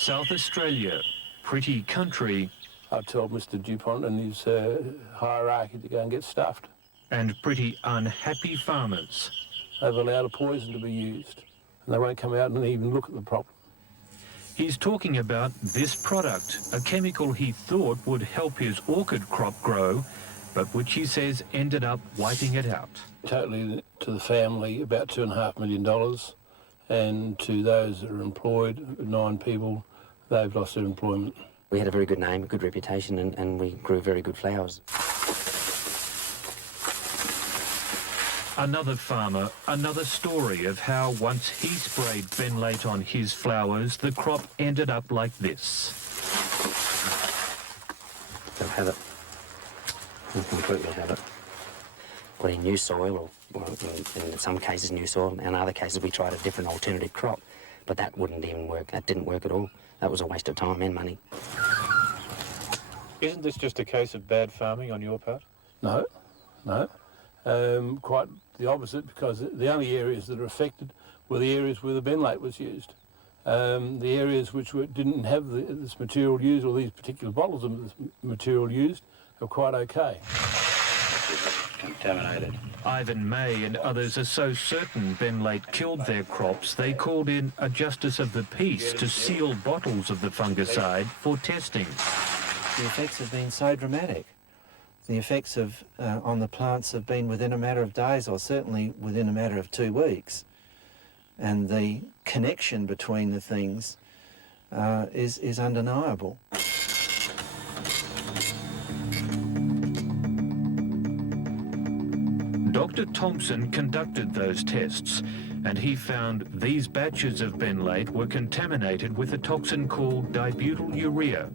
South Australia, pretty country. I told Mr. DuPont and his hierarchy to go and get stuffed. And pretty unhappy farmers. They've allowed a poison to be used, and they won't come out and even look at the problem. He's talking about this product, a chemical he thought would help his orchid crop grow, but which he says ended up wiping it out. Totally to the family, about $2.5 million, and to those that are employed, 9 people, they've lost their employment. We had a very good name, a good reputation, and we grew very good flowers. Another farmer, another story of how once he sprayed Benlate on his flowers, the crop ended up like this. They'll have it. We'll completely have it. Put in new soil, or in some cases new soil, and in other cases we tried a different alternative crop, but that wouldn't even work. That didn't work at all. That was a waste of time and money. Isn't this just a case of bad farming on your part? No, no. Quite the opposite, because the only areas that are affected were the areas where the Benlate was used. The areas which didn't have this material used, or these particular bottles of this material used, are quite okay. Contaminated. Ivan May and others are so certain Benlate killed their crops, they called in a justice of the peace to seal bottles of the fungicide for testing. The effects have been so dramatic. The effects on the plants have been within a matter of days, or certainly within a matter of 2 weeks. And the connection between the things is undeniable. Dr. Thompson conducted those tests, and he found these batches of Benlate were contaminated with a toxin called dibutylurea.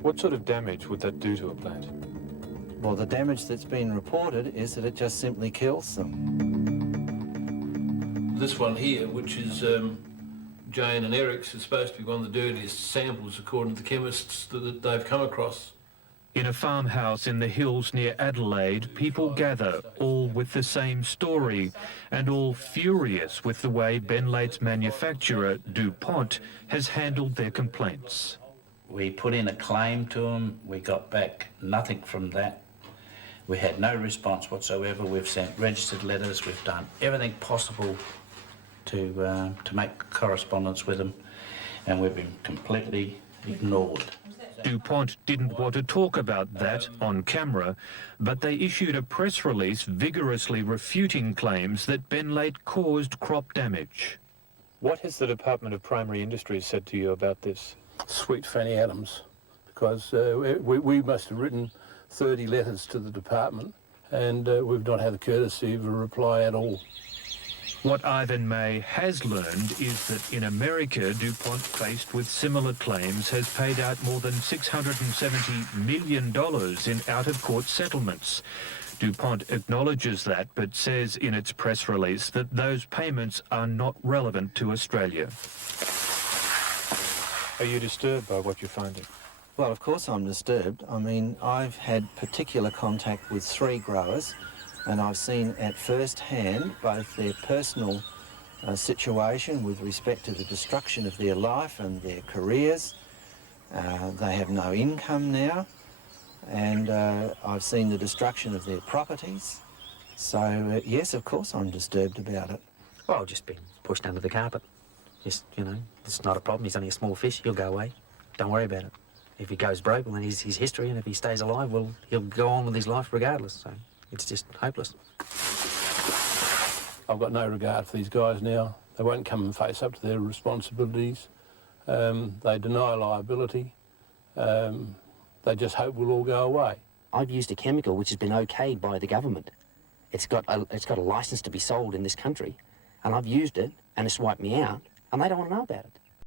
What sort of damage would that do to a plant? Well, the damage that's been reported is that it just simply kills them. This one here, which is Jane and Eric's, is supposed to be one of the dirtiest samples, according to the chemists that they've come across. In a farmhouse in the hills near Adelaide, people gather, all with the same story, and all furious with the way Benlate's manufacturer, DuPont, has handled their complaints. We put in a claim to them, we got back nothing from that. We had no response whatsoever. We've sent registered letters, we've done everything possible to make correspondence with them, and we've been completely ignored. DuPont didn't want to talk about that on camera, but they issued a press release vigorously refuting claims that Benlate caused crop damage. What has the Department of Primary Industries said to you about this? Sweet Fanny Adams, because we must have written 30 letters to the department, and we've not had the courtesy of a reply at all. What Ivan May has learned is that in America, DuPont, faced with similar claims, has paid out more than $670 million in out-of-court settlements. DuPont acknowledges that, but says in its press release that those payments are not relevant to Australia. Are you disturbed by what you're finding? Well, of course I'm disturbed. I mean, I've had particular contact with 3 growers, and I've seen at first hand both their personal situation with respect to the destruction of their life and their careers. They have no income now, and I've seen the destruction of their properties. So, yes, of course I'm disturbed about it. Well, just been pushed under the carpet. Just, you know, it's not a problem. He's only a small fish. He'll go away. Don't worry about it. If he goes broke, well, then he's his history, and if he stays alive, well, he'll go on with his life regardless. So it's just hopeless. I've got no regard for these guys now. They won't come and face up to their responsibilities. They deny liability. They just hope we'll all go away. I've used a chemical which has been okayed by the government. It's got a license to be sold in this country, and I've used it, and it's wiped me out, and they don't want to know about it.